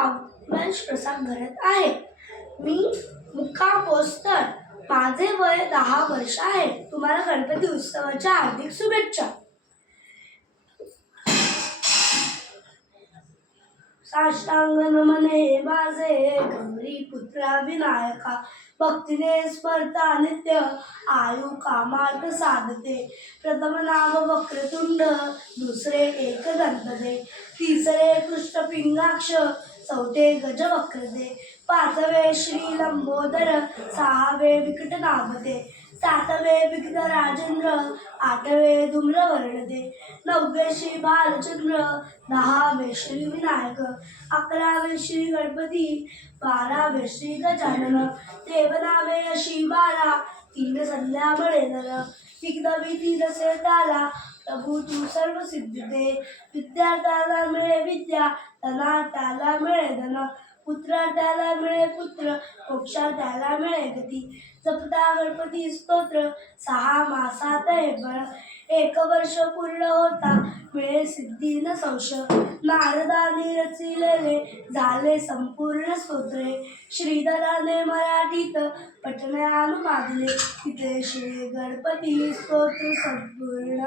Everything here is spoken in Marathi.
पावलांश प्रसाद घडत आहे. मी मुक्काम पोस्टर, माझे वय 10 वर्ष आहे. तुम्हाला गणपती उत्सवाच्या हार्दिक शुभेच्छा. साष्टांग नमने माझे गौरी पुत्रा विनायका, भक्तीने स्मरता नित्य आयु कामार्थ साधते. प्रथम नाम वक्रतुंड, दुसरे एक गणपते, तिसरे कृष्ण पिंगाक्ष, चौथे गजवक्रते, पाचवे श्री लंबोदर, सहावे विकटनाभते, सातवे विघ्न राजेंद्र, आठवे धूम्रवर्णते, नववे श्री बालचंद्र, 10वे श्री विनायक, 11वे श्री गणपती, 12वे श्री गजानन, 13वे अशी 12, 3 संध्या मळेधर, विघ्नवी 3 सेताला, प्रभू तू सर्व सिद्धी दे. विद्यार्थ्याला मिळे विद्या, धनार्थ्याला मिळे धन, पुत्रार्थ्याला मिळे पुत्र, मोक्षार्थ्याला मिळे गती. जपता गणपती स्तोत्र, 6 मासात हे फळ, 1 वर्ष पूर्ण होता मिळे सिद्धी न संशय. नारदाने रचिलेले झाले संपूर्ण स्तोत्रे, श्रीधराने मराठीत पठण्यानुवादिले, तिथे श्री गणपती स्तोत्र संपूर्ण.